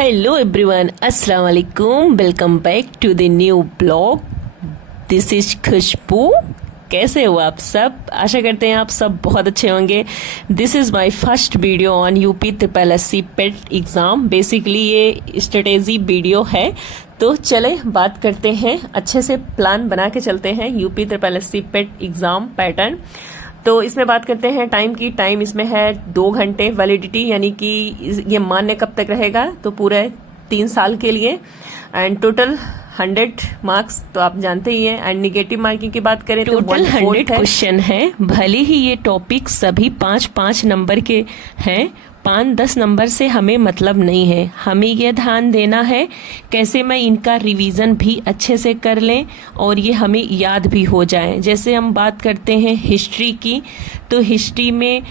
Hello everyone, अस्सलाम वालेकुम। Welcome back to the new blog. This is Khushboo. कैसे हो आप सब? आशा करते हैं आप सब बहुत अच्छे होंगे। This is my first video on UP triple SC pet exam. Basically ये स्ट्रेटेजी वीडियो है, तो चले बात करते हैं, अच्छे से प्लान बना के चलते हैं यूपी ट्रिपल एससी पेट एग्ज़ाम पैटर्न। तो इसमें बात करते हैं टाइम की। टाइम इसमें है 2 घंटे वैलिडिटी, यानी कि ये मान्य कब तक रहेगा, तो पूरे 3 साल के लिए। एंड टोटल 100 मार्क्स तो आप जानते ही हैं। एंड निगेटिव मार्किंग की बात करें तो टोटल 100 क्वेश्चन है। भले ही ये टॉपिक सभी 5-5 नंबर के हैं, 5-10 नंबर से हमें मतलब नहीं है। हमें यह ध्यान देना है कैसे मैं इनका रिवीजन भी अच्छे से कर लें और ये हमें याद भी हो जाए। जैसे हम बात करते हैं हिस्ट्री की, तो हिस्ट्री में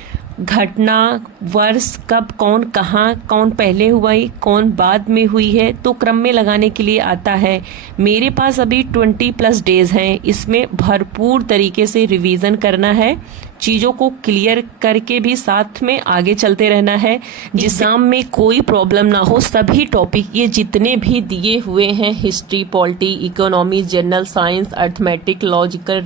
घटना, वर्ष, कब कौन कहाँ, कौन पहले हुआ है, कौन बाद में हुई है, तो क्रम में लगाने के लिए आता है। मेरे पास अभी 20+ डेज हैं, इसमें भरपूर तरीके से रिवीजन करना है, चीज़ों को क्लियर करके भी साथ में आगे चलते रहना है। एग्जाम में कोई प्रॉब्लम ना हो। सभी टॉपिक ये जितने भी दिए हुए हैं, history, polity, economy, general science, arithmetic, logical,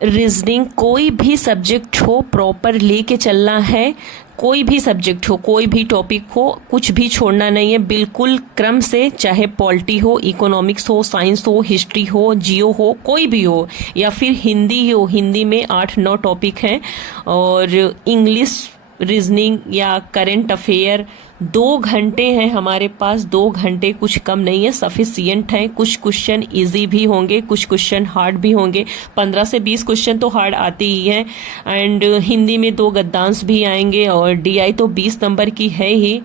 reasoning, कोई भी सब्जेक्ट हो प्रॉपर लेके चलना है। कोई भी सब्जेक्ट हो, कोई भी टॉपिक हो, कुछ भी छोड़ना नहीं है, बिल्कुल क्रम से। चाहे पॉलिटी हो, इकोनॉमिक्स हो, साइंस हो, हिस्ट्री हो, जियो हो, कोई भी हो, या फिर हिंदी हो, हिंदी में 8-9 टॉपिक हैं, और इंग्लिश, रीजनिंग या करंट अफेयर। 2 घंटे हैं हमारे पास, 2 घंटे कुछ कम नहीं है, सफिशियंट है। कुछ क्वेश्चन इजी भी होंगे, कुछ क्वेश्चन हार्ड भी होंगे। 15 से 20 क्वेश्चन तो हार्ड आते ही हैं। एंड हिंदी में 2 गद्यांश भी आएंगे, और डीआई तो 20 नंबर की है ही।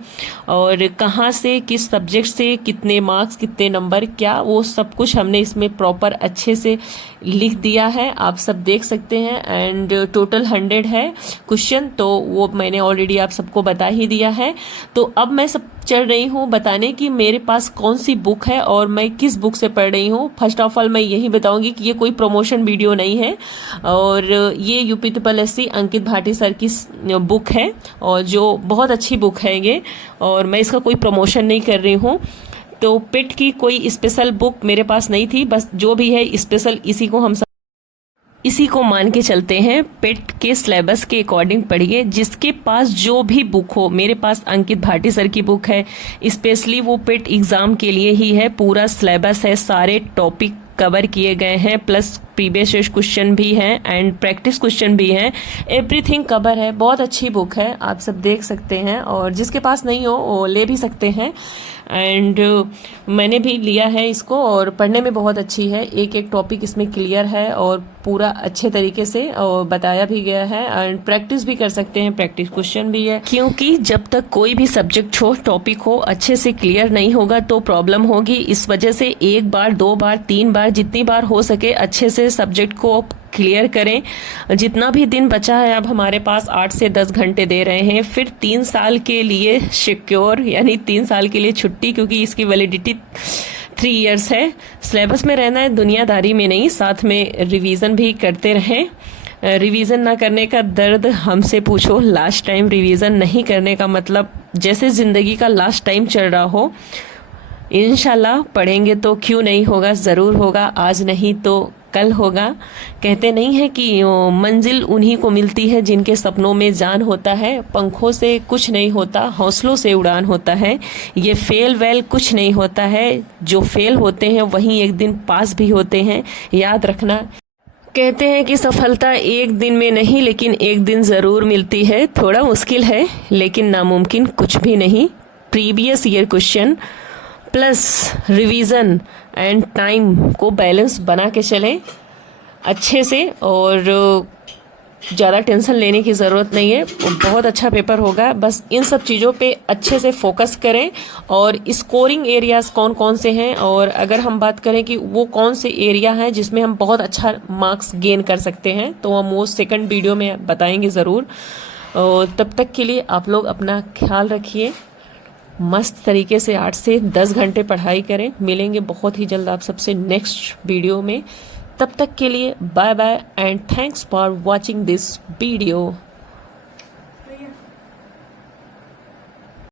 और कहाँ से, किस सब्जेक्ट से कितने मार्क्स, कितने नंबर, क्या, वो सब कुछ हमने इसमें प्रॉपर अच्छे से लिख दिया है, आप सब देख सकते हैं। एंड टोटल 100 है क्वेश्चन, तो वो मैंने ऑलरेडी आप सबको बता ही दिया है। तो अब मैं सब चल रही हूँ बताने कि मेरे पास कौन सी बुक है और मैं किस बुक से पढ़ रही हूँ। फर्स्ट ऑफ ऑल मैं यही बताऊंगी कि ये कोई प्रमोशन वीडियो नहीं है, और ये यूपी ट्रिपल एससी अंकित भाटी सर की बुक है, और जो बहुत अच्छी बुक है ये, और मैं इसका कोई प्रमोशन नहीं कर रही हूँ। तो पेट की कोई स्पेशल बुक मेरे पास नहीं थी, बस जो भी है स्पेशल इसी को मान के चलते हैं। पेट के सिलेबस के अकॉर्डिंग पढ़िए, जिसके पास जो भी बुक हो। मेरे पास अंकित भाटी सर की बुक है, स्पेशली वो पेट एग्जाम के लिए ही है। पूरा सिलेबस है, सारे टॉपिक कवर किए गए हैं, प्लस प्रीवियस क्वेश्चन भी हैं एंड प्रैक्टिस क्वेश्चन भी हैं। एवरीथिंग कवर है, बहुत अच्छी बुक है, आप सब देख सकते हैं, और जिसके पास नहीं हो वो ले भी सकते हैं। एंड मैंने भी लिया है इसको, और पढ़ने में बहुत अच्छी है। एक एक टॉपिक इसमें क्लियर है और पूरा अच्छे तरीके से और बताया भी गया है। एंड प्रैक्टिस भी कर सकते हैं, प्रैक्टिस क्वेश्चन भी है, क्योंकि जब तक कोई भी सब्जेक्ट हो, टॉपिक हो, अच्छे से क्लियर नहीं होगा तो प्रॉब्लम होगी। इस वजह से 1 बार, 2 बार, 3 बार, जितनी बार हो सके अच्छे से सब्जेक्ट को क्लियर करें। जितना भी दिन बचा है, अब हमारे पास 8 से 10 घंटे दे रहे हैं, फिर 3 साल के लिए सिक्योर, यानी 3 साल के लिए छुट्टी, क्योंकि इसकी वैलिडिटी 3 इयर्स है। सिलेबस में रहना है, दुनियादारी में नहीं, साथ में रिवीजन भी करते रहें। रिवीजन ना करने का दर्द हमसे पूछो। लास्ट टाइम रिवीजन नहीं करने का मतलब जैसे जिंदगी का लास्ट टाइम चल रहा हो। इंशाल्लाह पढ़ेंगे तो क्यों नहीं होगा, जरूर होगा, आज नहीं तो कल होगा। कहते नहीं है कि मंजिल उन्हीं को मिलती है जिनके सपनों में जान होता है। पंखों से कुछ नहीं होता, हौसलों से उड़ान होता है। ये फेल वेल कुछ नहीं होता है, जो फेल होते हैं वहीं एक दिन पास भी होते हैं, याद रखना। कहते हैं कि सफलता एक दिन में नहीं, लेकिन एक दिन जरूर मिलती है। थोड़ा मुश्किल है, लेकिन नामुमकिन कुछ भी नहीं। Previous year question plus revision and time को बैलेंस बना के चलें अच्छे से, और ज़्यादा टेंशन लेने की ज़रूरत नहीं है, बहुत अच्छा पेपर होगा। बस इन सब चीज़ों पे अच्छे से फोकस करें। और स्कोरिंग एरियाज कौन कौन से हैं, और अगर हम बात करें कि वो कौन से एरिया हैं जिसमें हम बहुत अच्छा मार्क्स गेन कर सकते हैं, तो हम वो सेकंड वीडियो में बताएंगे ज़रूर। और तब तक के लिए आप लोग अपना ख्याल रखिए, मस्त तरीके से 8 से 10 घंटे पढ़ाई करें। मिलेंगे बहुत ही जल्द आप सबसे नेक्स्ट वीडियो में। तब तक के लिए bye bye and thanks for watching this video.